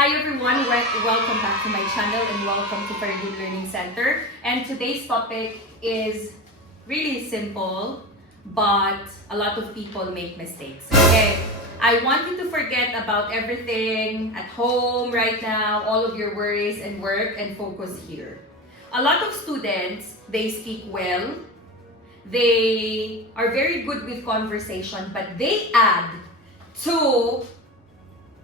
Hi everyone, welcome back to my channel and welcome to Faridun Learning Center. And today's topic is really simple, but a lot of people make mistakes. Okay, I want you to forget about everything at home right now, all of your worries and work, and focus here. A lot of students, they speak well, they are very good with conversation, but they add to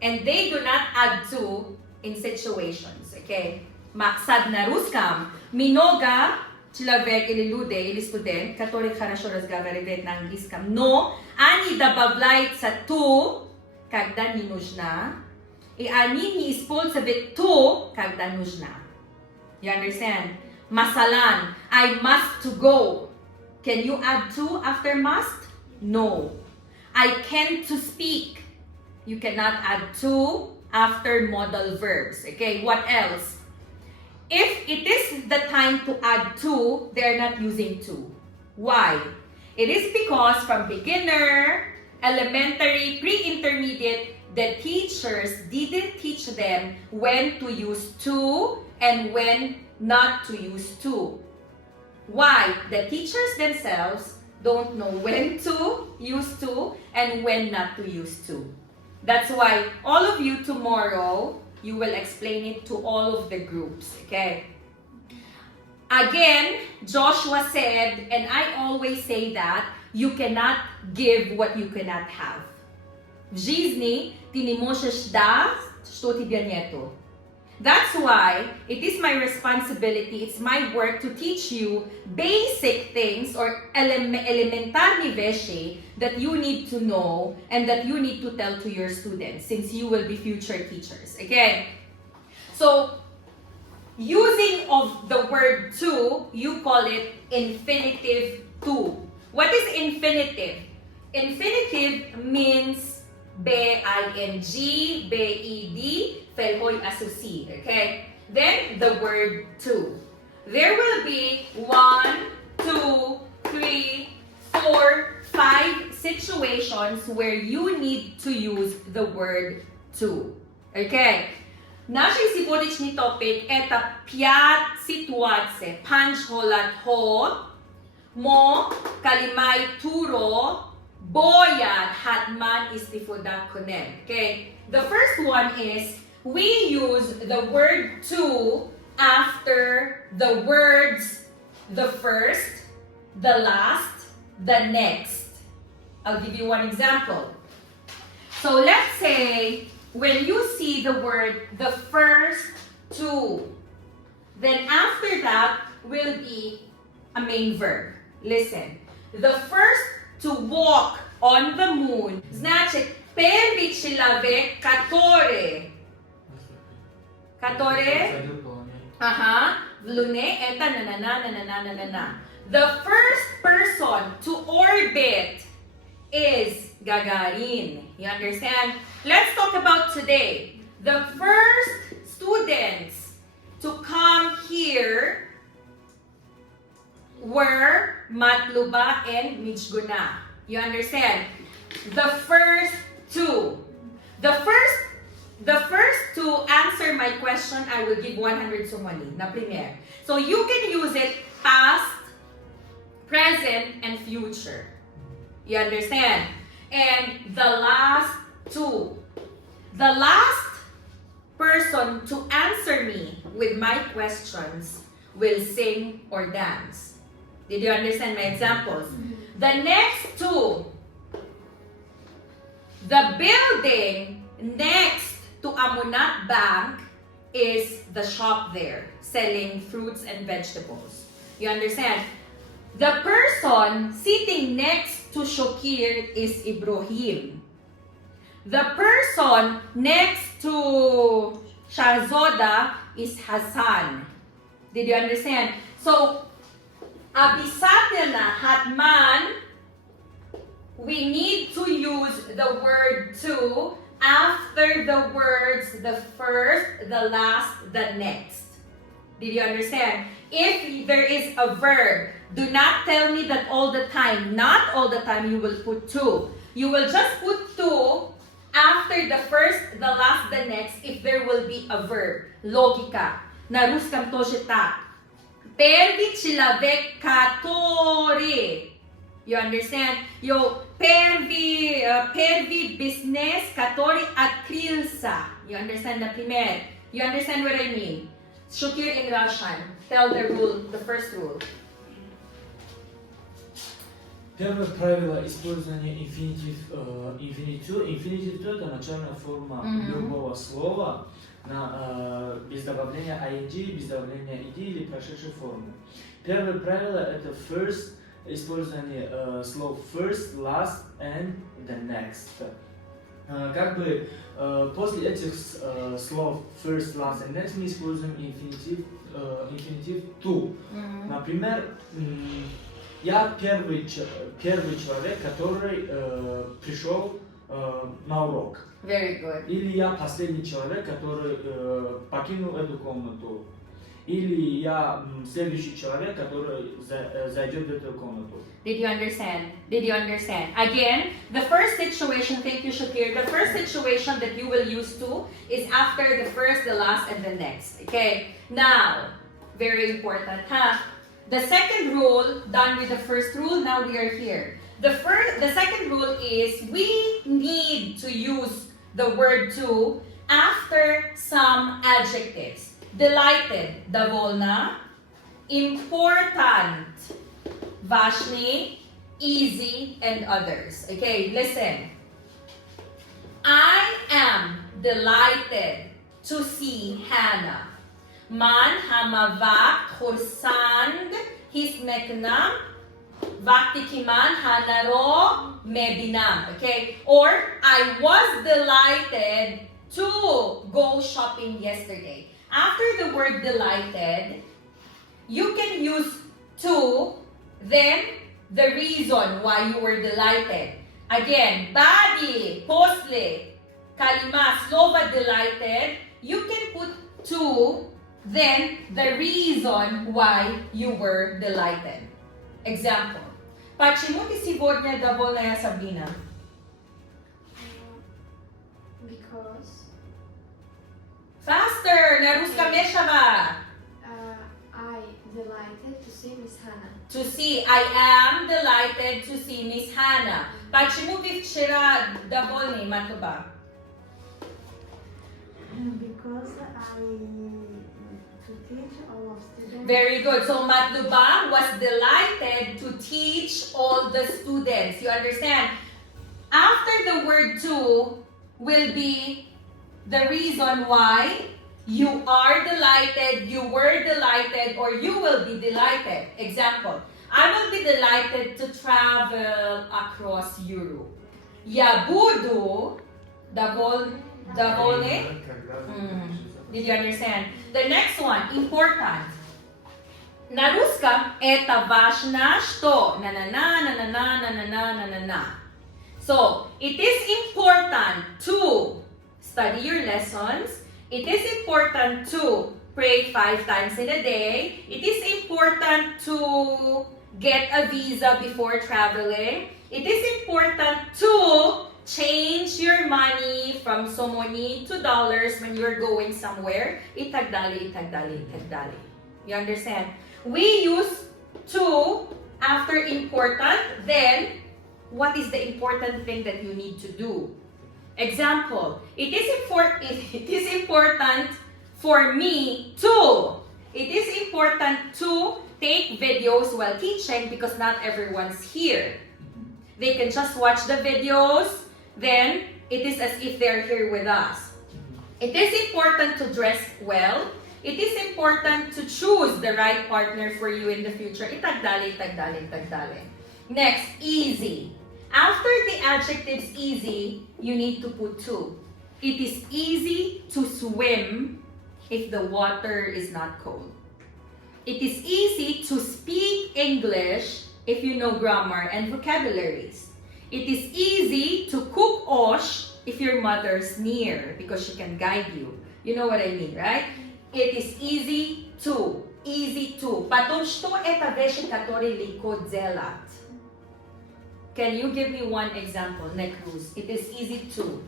and they do not add to in situations, okay? Maksad na ruskam, minoga, человек или люди, или студент, который хорошо разговаривает на английском, но они добавляют to, когда не нужно, и они не используют to, когда нужно. You understand? Masalan, I must to go. Can you add to after must? No. I can't to speak. You cannot add to after modal verbs. Okay, what else? If it is the time to add to, they're not using to. Why? It is because from beginner, elementary, pre-intermediate, the teachers didn't teach them when to use to and when not to use to. Why? The teachers themselves don't know when to use to and when not to use to. That's why all of you tomorrow, you will explain it to all of the groups, okay? Again, Joshua said, and I always say that, you cannot give what you cannot have. W жизни ты не можешь дать, что тебе нету. That's why it is my responsibility, it's my work to teach you basic things or elementary вещи that you need to know and that you need to tell to your students since you will be future teachers. Okay? So, using of the word to, you call it infinitive to. What is infinitive? Infinitive means B-I-N-G, B-E-D, felhoy asusi, okay? Then the word to. There will be 1, 2, 3, 4, 5 situations where you need to use the word to. Okay? Naszej сегодняшний topic это 5 ситуаций. Панчхолат хо, мо, калимай туро, boyat hatman istifoda konem. Okay? The first one is we use the word to after the words the first, the last, the next. I'll give you one example. So let's say when you see the word the first to, then after that will be a main verb. Listen. The first to walk on the moon. Значит, первый человек, который в Луне, это на. The first person to orbit is Gagarin. You understand? Let's talk about today. The first students to come here were Matluba and Mijguna. You understand? The first two. The first to answer my question, I will give 100 sumali na primer. So you can use it past, present, and future. You understand? And the last two. The last person to answer me with my questions will sing or dance. Did you understand my examples? The next two. The building next to Amunat Bank is the shop there, selling fruits and vegetables. You understand? The person sitting next to Shokir is Ibrahim. The person next to Shahzoda is Hassan. Did you understand? So, Abisatena Hatman, we need to use the word to after the words the first, the last, the next. Did you understand? If there is a verb, do not tell me that all the time. Not all the time you will put to. You will just put to after the first, the last, the next, if there will be a verb. Logika. На русском тоже так. Первый человек, который. You understand? Первый бизнес, который открылся. You understand, например? You understand what I mean? Shukir in Russian. Tell the rule, the first rule. Первое правило использования infinitive to. Infinitive to это начальная форма любого слова без добавления ing, без добавления id или прошедшей формы. Первое правило это first, использование слов first, last and the next. Как бы после этих слов first, last and next мы используем infinitive to. Например, я первый человек, который пришел на урок. Very good. Или я последний человек, который покинул эту комнату. Или я следующий человек, который зайдет в эту комнату. Did you understand? Did you understand? Again, the first situation, thank you, Shakir, the first situation that you will use to is after the first, the last, and the next. Okay? Now, very important, huh? The second rule, done with the first rule, now we are here. The second rule is we need to use the word to after some adjectives. Delighted, довольна. Important, важный. Easy, and others. Okay, listen. I am delighted to see Hannah. Man hamavak khorsand hismeknam vaktikiman hanaro mebinam. Okay, or I was delighted to go shopping yesterday. After the word delighted, you can use to, then the reason why you were delighted. Again, body, posle, kalima, slova delighted, you can put to, then the reason why you were delighted. Example. Почему ты сегодня довольная, Сабина? Because Faster! На русском мешава. I delighted to see Miss Hannah. To see, I am delighted to see Miss Hannah. Почему вы вчера довольны, Матуба? Because I to teach all of students. Very good. So Matluba was delighted to teach all the students. You understand? After the word to will be the reason why you are delighted, you were delighted, or you will be delighted. Example, I will be delighted to travel across Europe. Я буду довольный. Did you understand? The next one, important. На русском это важно, что на. So, it is important to study your lessons. It is important to pray 5 times in a day. It is important to get a visa before traveling. It is important to change your money from somoni to dollars when you're going somewhere. Itagdali. You understand? We use to after important, then what is the important thing that you need to do? Example, it is important for me to. It is important to take videos while teaching because not everyone's here. They can just watch the videos, then it is as if they're here with us. It is important to dress well. It is important to choose the right partner for you in the future. Itagdali. Next, easy. After the adjectives easy, you need to put to. It is easy to swim if the water is not cold. It is easy to speak English if you know grammar and vocabularies. It is easy to cook osh if your mother's near because she can guide you. You know what I mean, right? It is easy to. Потом, что это вещи, которые легко делать? Can you give me one example, Necruz? It is easy to.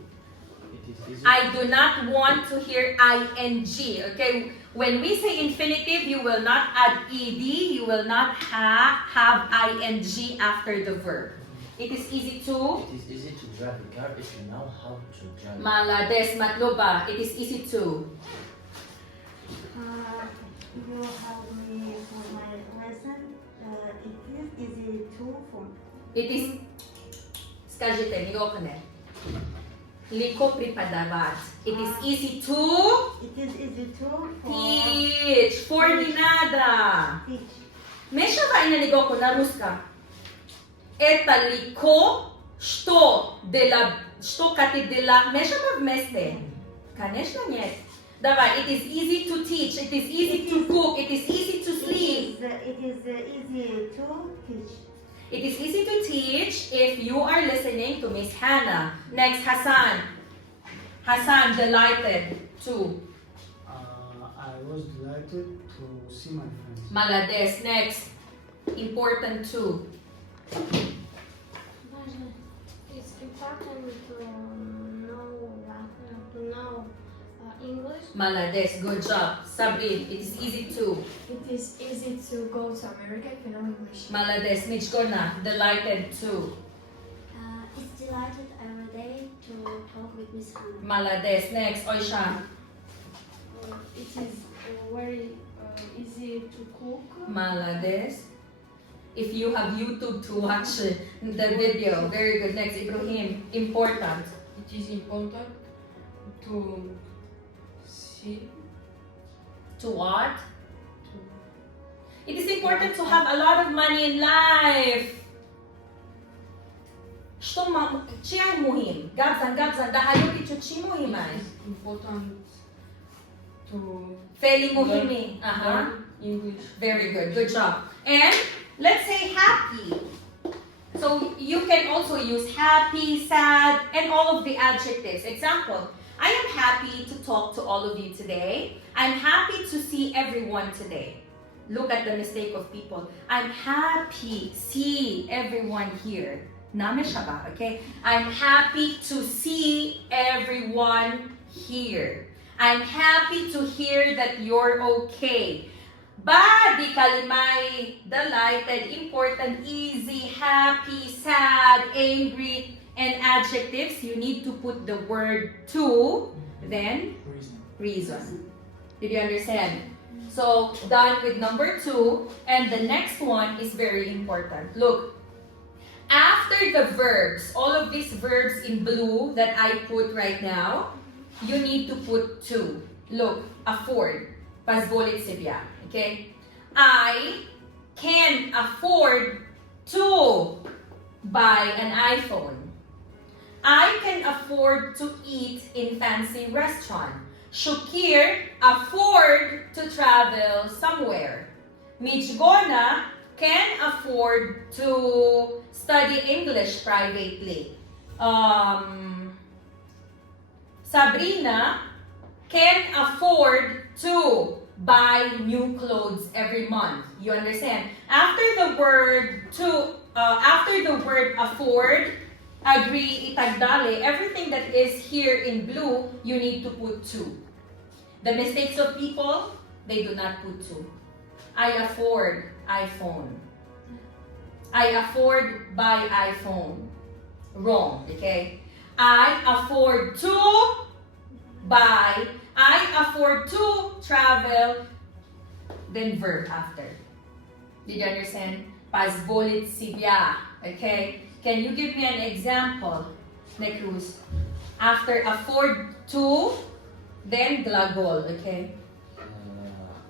is easy. I do not want to hear ing. Okay, when we say infinitive, you will not add ed, you will not have ing after the verb. It is easy to. It is easy to drive a car if you know how to drive. Malades, matloba. It is easy to. You have me for my lesson. It is easy to for. It is. Скажите, не Liko pripadavat. It is easy to It is easy to for teach. For nada. teach. Mesha va inanigoko na ruska. Это легко, что кати дела, меса вместе. Конечно нет. Давай, it is easy to teach, it is easy to cook, it is easy to sleep. It is easy to teach. It is easy to teach if you are listening to Miss Hannah. Next, Hassan. Hassan, delighted to. I was delighted to see my friends. Malades. Next, important to. It's important to know English. Malades, good job. Sabrin, it is easy to. It is easy to go to America if you know English. Malades, Michgona, delighted to. It's delighted every day to talk with Miss Hannah. Malades. Next, Oisha. It is very easy to cook. Malades. If you have YouTube to watch the video, very good. Next, Ibrahim, important. It is important to see, To what? to It is important to have a lot of money in life. Чия мухим? Габзан, да хайоки чучи мухимай. it is important to Feli muhimi. learn English. Very good. Good job. And let's say happy. So you can also use happy, sad, and all of the adjectives. Example, I am happy to talk to all of you today. I'm happy to see everyone today. Look at the mistake of people. I'm happy see everyone here. Name shaba, okay? I'm happy to see everyone here. I'm happy to hear that you're okay. Badi kalimay, delighted, important, easy, happy, sad, angry, and adjectives. You need to put the word to, then reason. Did you understand? So, done with number 2. And the next one is very important. Look, after the verbs, all of these verbs in blue that I put right now, you need to put to. Look, afford. Pazvolit sibya. Okay? I can afford to buy an iPhone. I can afford to eat in fancy restaurant. Shukir afford to travel somewhere. Mijgona can afford to study English privately. Sabrina can afford to buy new clothes every month. You understand? After the word to, after the word afford, agree, itagdale, everything that is here in blue, you need to put to. The mistakes of people, they do not put to. I afford iPhone. I afford buy iPhone. Wrong, okay? I afford to buy. I afford to travel. Then verb after. Did you understand? Pazvolit sibya. Okay? Can you give me an example, Necruz? After afford to, then glagol, okay?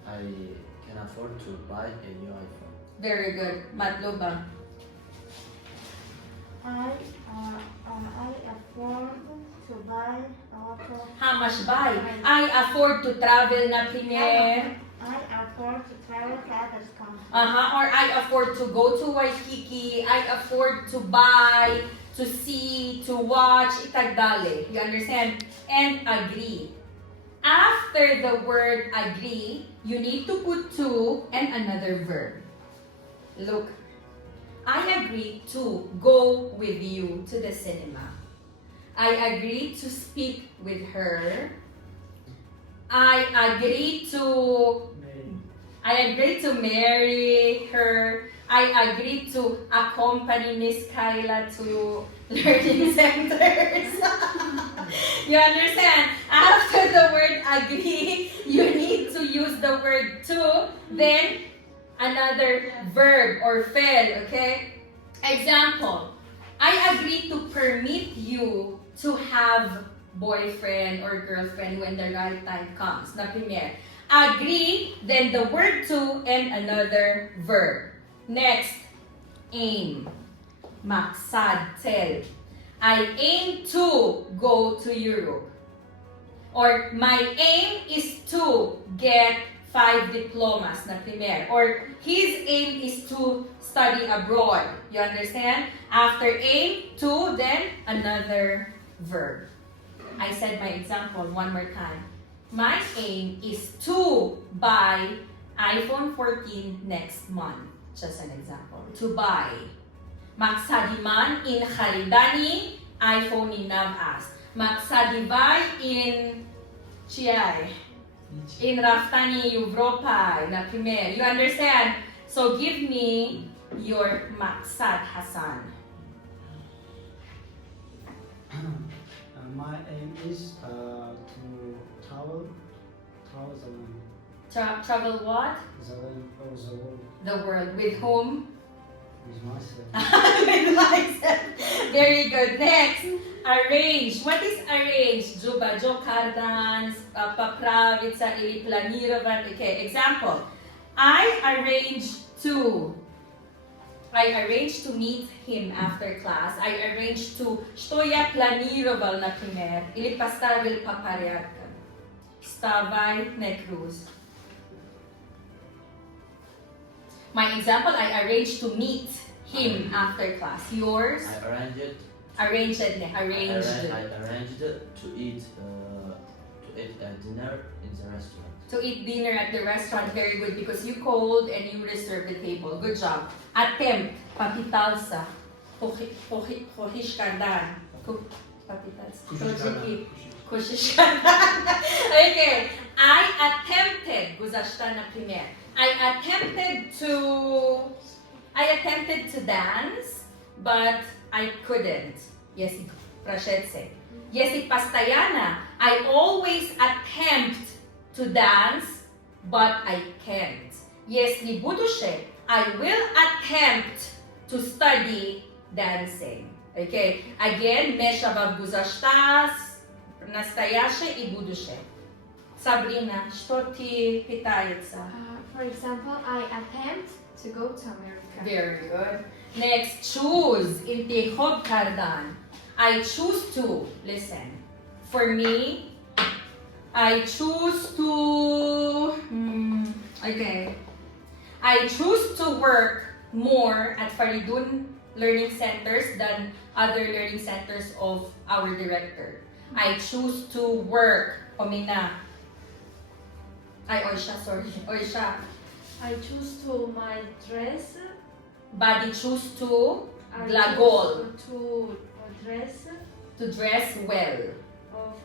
I can afford to buy a new iPhone. Very good. Matloba. I afford to buy a lot of. How much buy? I afford to travel na premier. I afford to travel to other countries. Or I afford to go to Waikiki. I afford to buy, to see, to watch. Itagdale. You understand? And agree. After the word agree, you need to put to and another verb. Look, I agree to go with you to the cinema. I agreed to speak with her. I agreed to marry her. I agreed to accompany Miss Kyla to learning centers. You understand? After the word agree, you need to use the word to, then another verb or fel, okay? Example, I agree to permit you to have boyfriend or girlfriend when the right time comes. Na primer, agree, then the word to and another verb. Next, aim. Maksad, tell. I aim to go to Europe. Or my aim is to get 5 diplomas, na primer. Or his aim is to study abroad. You understand? After aim, to, then another verb. I said my example one more time. My aim is to buy iPhone 14 next month. Just an example. To buy. Maksadiman in Haridani, iPhone in Navas. Maksadibay in Chiay. In Raftani Europa, na primer. You understand? So give me your maksad, Hassan. My aim is to travel the world. Travel what? The world The world. With whom? with myself. With myself. Very good. Next, arrange. What is arrange? Juba, jokardans, papravica, ili planiravan. Okay, example. I arrange to meet him after class. I arrange to, što ja planiroval, na primer, ili postavil paparjaka. Stavaj, ne cruz. My example, I arranged to meet him after class. Yours? I arranged Arranged. I arranged to eat dinner in the restaurant. To eat dinner at the restaurant. Very good, because you called and you reserved the table. Good job. Attempt. Papitalsa. Kohishkardan. Papitalsa. Kushishkardan. Okay. I attempted. Guzashta na primer. I attempted to dance, but I couldn't. Yes, Prashetse. Yes, Pastayana. I always attempt to dance, but I can't. Yes, Budushe. I will attempt to study dancing. Okay. Again, Mesha Guzashtas, Nastayashe и Budushe. Sabrina, что ты питается? For example, I attempt to go to America. Very good. Next, choose. Intihod kardan. I choose to. Listen. For me, I choose to. Okay. I choose to work more at Faridun Learning Centers than other learning centers of our director. I choose to work. Omina. Ay, Oisha, sorry. Oisha. I choose to my dress. Body choose to. I Glagol. choose to dress To dress well.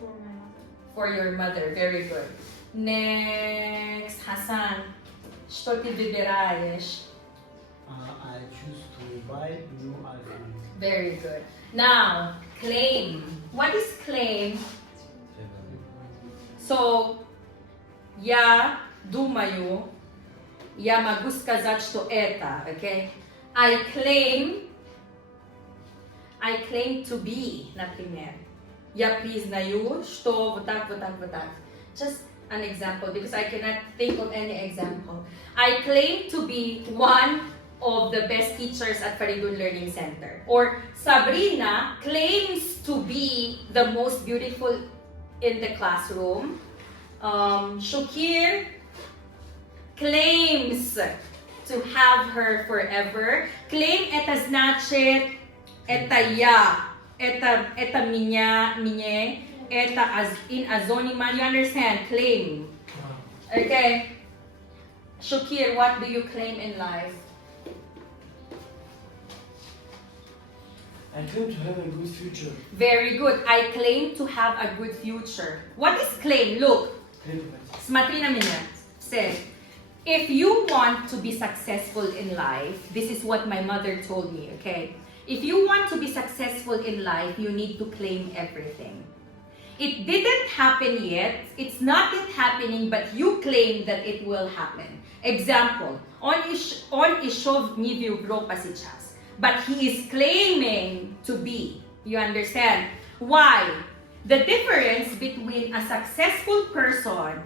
for my mother. For your mother. Very good. Next, Hassan. Что ты выбираешь? I choose to buy new iPhone. Very good. Now, claim. What is claim? So, я думаю, я могу сказать, что это, okay? I claim to be, например. Я признаю, что вот так, вот так, вот так. Just an example, because I cannot think of any example. I claim to be one of the best teachers at Faridun Learning Center. Or Sabrina claims to be the most beautiful in the classroom. Shukir claims to have her forever. Claim это значит это я, это меня, это in azoniman. You understand? Claim. Okay. Shukir, what do you claim in life? I claim to have a good future. Very good. I claim to have a good future. What is claim? Look, смотри на меня. Say, if you want to be successful in life, this is what my mother told me, okay? If you want to be successful in life, you need to claim everything. It didn't happen yet. It's not yet happening, but you claim that it will happen. Example, on ishov nie vyubro pa si čas, but he is claiming to be. You understand? Why? The difference between a successful person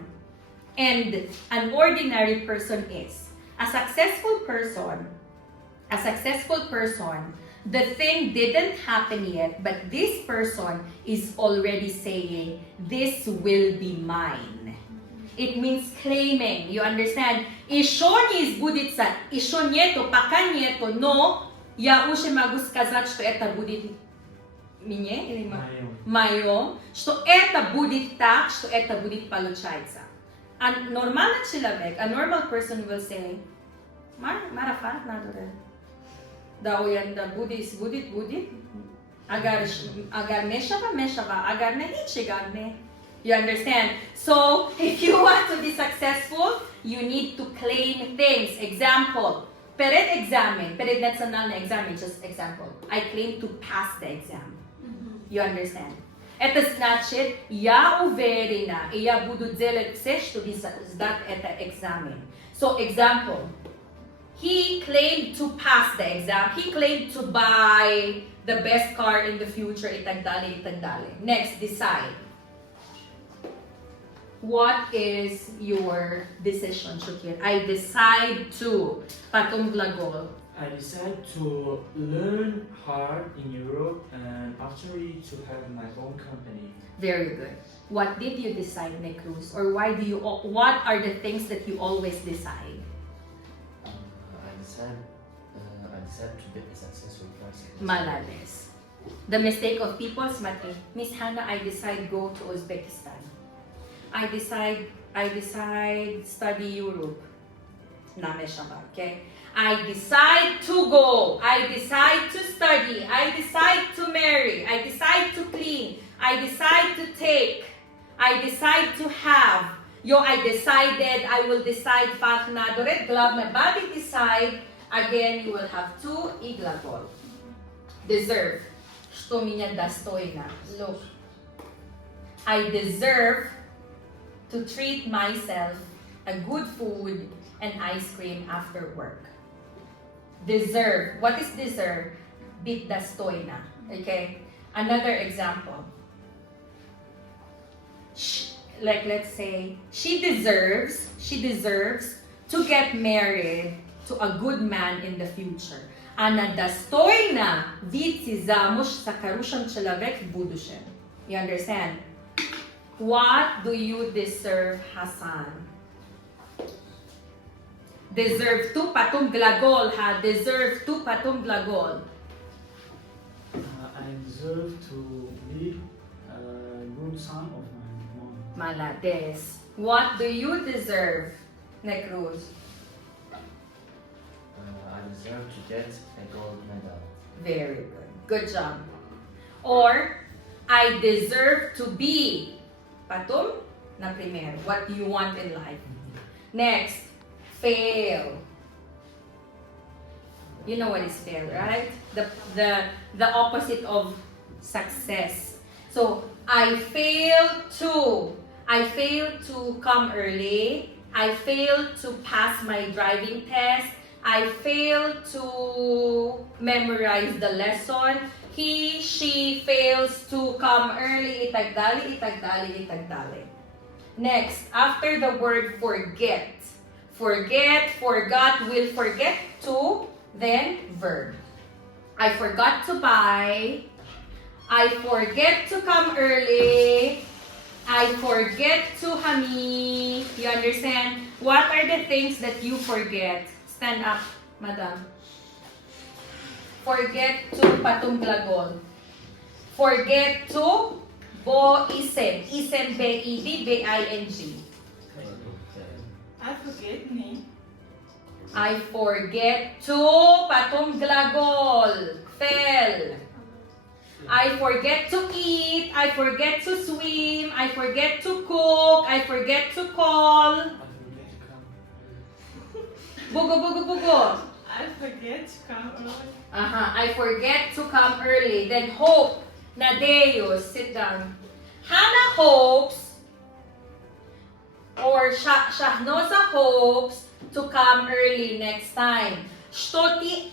and an ordinary person is, a successful person, the thing didn't happen yet, but this person is already saying, this will be mine. It means claiming. You understand? Еще не сбудется, еще нету, пока нету, но я уже могу сказать, что это будет мне или моё, что это будет так, что это будет получается. A нормальный человек, a normal person will say, марафат надо. Да, уянда будет. Agar meshava, agar ne. You understand? So, if you want to be successful, you need to claim things. Example, перед национальный экзамен, just example. I claim to pass the exam. You understand? Это значит, я уверена, и я буду делать все, чтобы сдать этот экзамен. So, example. He claimed to pass the exam. He claimed to buy the best car in the future. Itagdali. Next, decide. What is your decision, Shukir? I decide to. Patong glagol. I decide to learn hard in Europe and actually to have my own company. Very good. What did you decide, Necruz? Or why do you? What are the things that you always decide? I decide to be a successful person. Malades. The mistake of people is mati. Miss Hannah, I decide go to Uzbekistan. I decide study Europe. Nameshaba, okay? I decide to go. I decide to study. I decide to marry. I decide to clean. I decide to take. I decide to have. I decided, I will decide Fatna Doret Glove my body decide. Again, you will have two iglagol. Deserve. Что меня достойно. Look. I deserve to treat myself a good food and ice cream after work. Deserve. What is deserve? Bit достойно. Okay? Another example. Like let's say, she deserves to get married to a good man in the future. Она достойна выйти замуж за хорошим человеком в будущем. You understand? What do you deserve, Hassan? Deserve to patong glagol, ha? Deserve to patong glagol. I deserve to be a good son of my mom. Malades. What do you deserve, Necruz? I deserve to get a gold medal. Very good. Good job. Or, I deserve to be. Patum na primero. What do you want in life? Next, fail. You know what is fail, right? The opposite of success. So, I failed to come early. I failed to pass my driving test. I failed to memorize the lesson. He, she fails to come early. Itagdali. Next, after the word forget. Forget, forgot, will forget to, then verb. I forgot to buy. I forget to come early. I forget to hami. You understand? What are the things that you forget? Stand up, madam. Forget to patong glagol. Forget to bo isem. Isem B-E-D, B-I-N-G. I forget me. I forget to patong glagol. Fell. I forget to eat, I forget to swim, I forget to cook, I forget to call. Bugo, bugo, bugo. I forget to come early. I forget to come early. Then hope. Nadeus, sit down. Hannah hopes, or Shahnoza hopes to come early next time. Shtoti,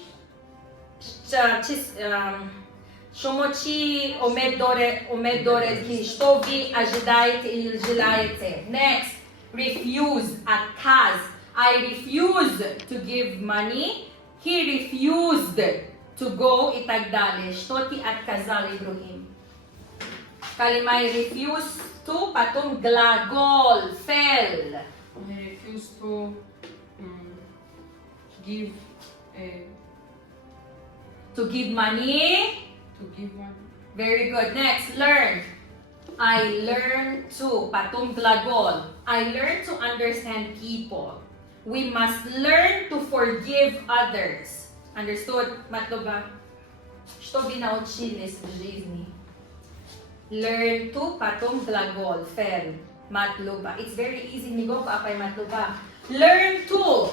Shomochi omedoreti, что вы ожидаете или желаете. Next, refuse, отказ. I refuse to give money. He refused to go и так далее. Что ты отказал, Ибрахим? Калимай refuse to, потом глагол, fell. I refuse to give To give money. to give one. Very good. Next, learn. I learn to, patong glagol. I learn to understand people. We must learn to forgive others. Understood? Matlo ba? Что вы научились в жизни? Learn to, patong glagol. Fel. Matlo ba? It's very easy. Nigo pa apay matlo ba? Learn to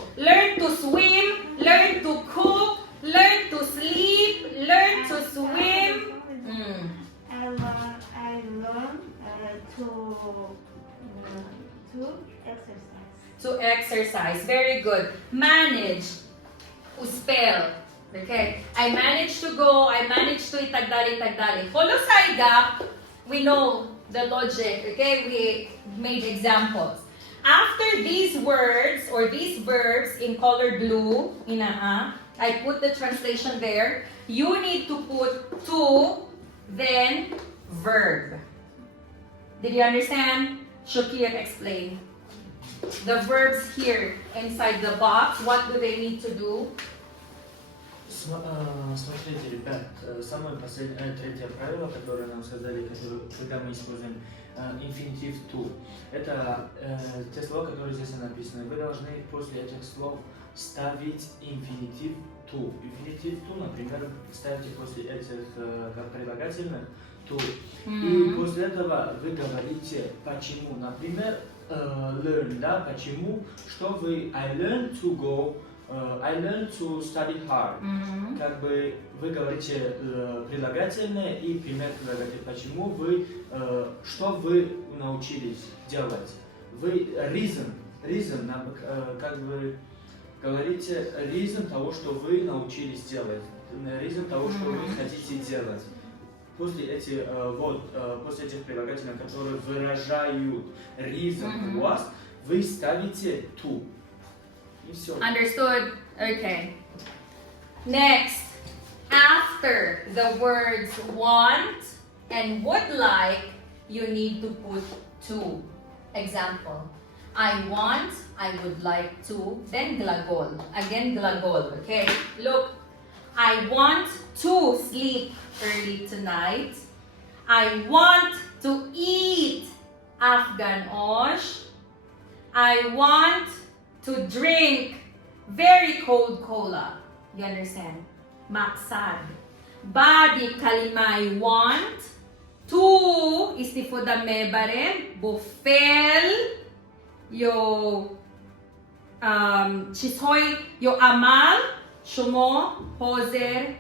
swim, learn to cook, learn to sleep, learn to swim. I learn to exercise. To exercise. Very good. Manage. Uspel. Okay. I managed to go. I managed to itagdali. Holosai gap. We know the logic. Okay. We made examples. After these words or these verbs in color blue, I put the translation there. You need to put to, then verb. Did you understand? Shakir, explain. The verbs here inside the box, what do they need to do? Смотрите, ребят, самое последнее, третье правило, которое нам сказали, когда мы используем Infinitive TO, это те слова, которые здесь написаны. Вы должны после этих слов ставить Infinitive TO. Infinitive TO, например, ставите после этих как прилагательных TO. И после этого вы говорите почему. Например, learn, да, почему, что вы I learned to go, I learned to study hard. Как бы вы говорите прилагательное и пример прилагательного. Почему вы, что вы научились делать? Вы reason, как бы говорите reason того, что вы научились делать. Reason того, что вы хотите делать. После этих прилагательных, которые выражают reason у вас, вы ставите to. И все. Understood? Okay. Next, after the words want and would like, you need to put to. Example, I want, I would like to, then glagol. Again, glagol, okay? Look, I want to sleep early tonight. I want to eat Afghan osh. I want to drink very cold cola. You understand? Maksad. Badi kalimai want. To istifoda mebare. Bofel. Yo chisoy yo amal. Shumo. Hoser.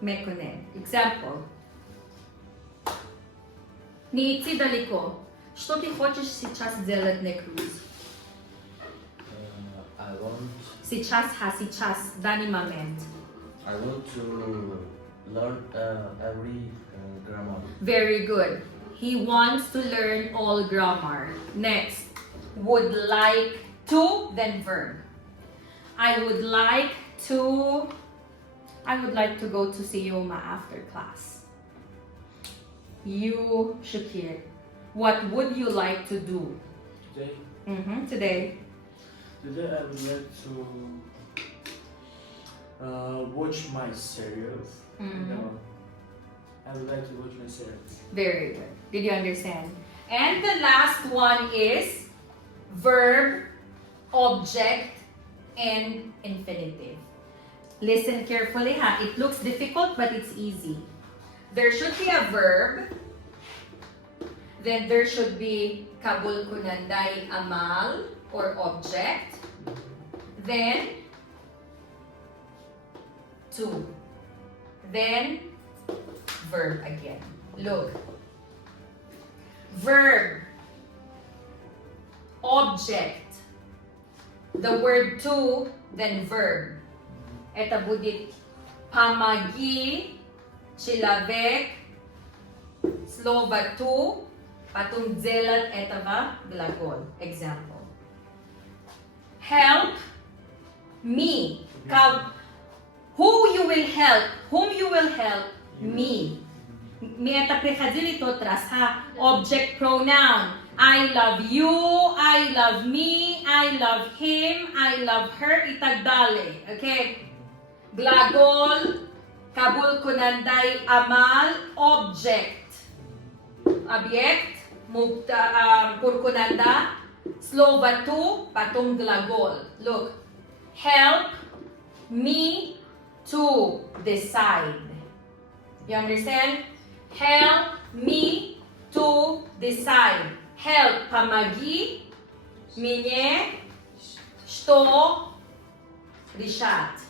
Mekone. Example. Не идти далеко. Что ты хочешь сейчас делать на круиз? I want Сейчас, данный момент. I want to learn every grammar. Very good. He wants to learn all grammar. Next, would like to, then verb. I would like to go to Siyoma after class. You, Shakir, what would you like to do? Today, Today. Today I would like to watch my series. I would like to watch my series. Very good. Did you understand? And the last one is verb, object, and infinitive. Listen carefully, ha. It looks difficult, but it's easy. there should be a verb, then there should be kabul kunanday amal or object, then to, then verb again. Look. Verb, object, the word to, then verb. Eta budit pamagi, chilavek, slova tu, patung zelat etava glagol. Example. Help me. Who you will help? Whom you will help? Me. Meta prehadilito tras ha. Object pronoun. I love you, I love me, I love him, I love her, itagdale. Okay? Glagol, kabul kunanday amal, object. Object, kurkunanda, slova tu, patung glagol. Look. Help me to decide. You understand? Help me to decide. Help pamagi mnie что решать.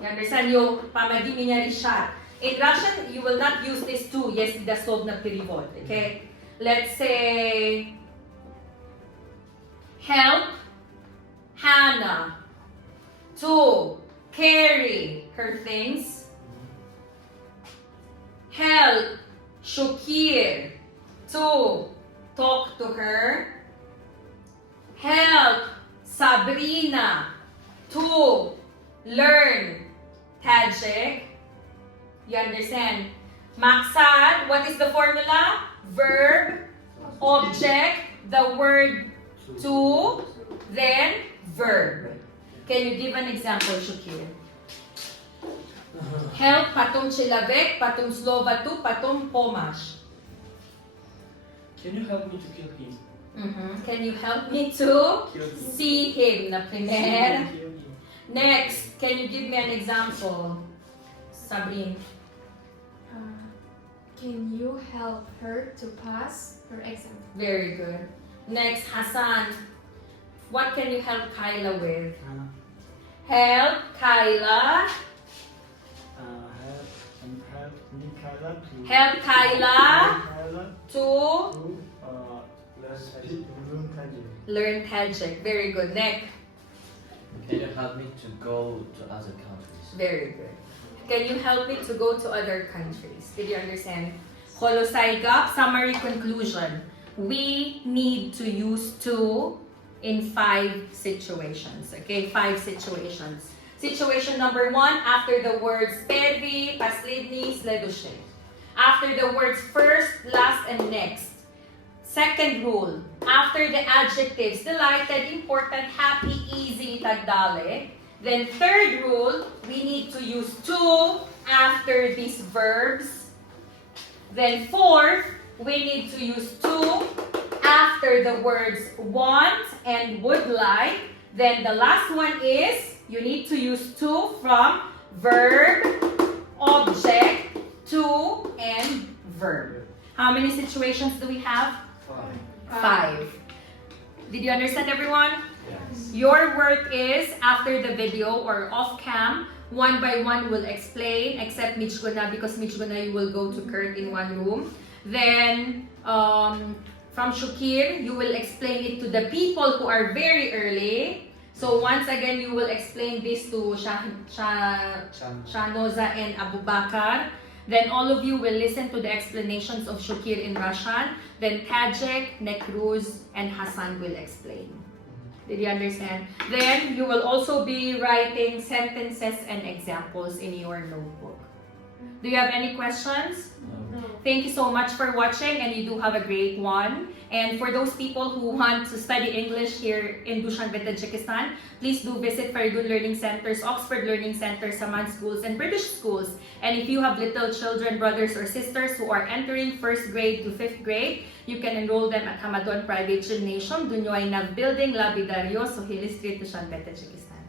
You understand? Yung pamagi меня решать. In Russian, you will not use this to, если дословно перевод. Okay? Let's say, help Hannah to carry her things. Help Shukir to talk to her. Help Sabrina to learn Tajik. You understand? Maksad, what is the formula? Verb, object, the word to, then verb. Can you give an example, Shukir? Help patung chilavek, patung slova tu, patung pomash. Can you help me to kill him? Can you help me to see him, na primer? Kill him. Next, can you give me an example, Sabrine? Can you help her to pass her exam? Very good. Next, Hassan. What can you help Kyla with? Help Kyla. Help Kyla to learn Tajik. Very good. Next. Can you help me to go to other countries? Very good. Can you help me to go to other countries? Did you understand? Kolosai gap, summary conclusion. We need to use to in 5 situations. Okay, 5 situations. Situation number 1, after the words pervi, последний, следующий. After the words first, last, and next. Second rule, after the adjectives, delighted, important, happy, easy, itagdale. Then third rule, we need to use to after these verbs. Then fourth, we need to use to after the words want and would like. Then the last one is, you need to use to from verb, object, to, and verb. How many situations do we have? 5. Did you understand, everyone? Yes. Your work is, after the video or off-cam, one by one will explain, except Michguna, because Michguna you will go to Kurt in one room. Then, from Shukir, you will explain it to the people who are very early. So once again, you will explain this to Shanoza and Abu Bakar. Then all of you will listen to the explanations of Shukir in Russian. Then Tajik, Nekruz, and Hassan will explain. Did you understand? Then you will also be writing sentences and examples in your notebook. Do you have any questions? No. Thank you so much for watching, and you do have a great one. And for those people who want to study English here in Dushanbe, Tajikistan, please do visit Faridun Learning Centers, Oxford Learning Center, Saman schools, and British schools. And if you have little children, brothers or sisters who are entering 1st grade to 5th grade, you can enroll them at Hamadon Private Gymnasium, Dunyoy Nav Building, Labidario, Sohili Street, Dushanbe, Tajikistan.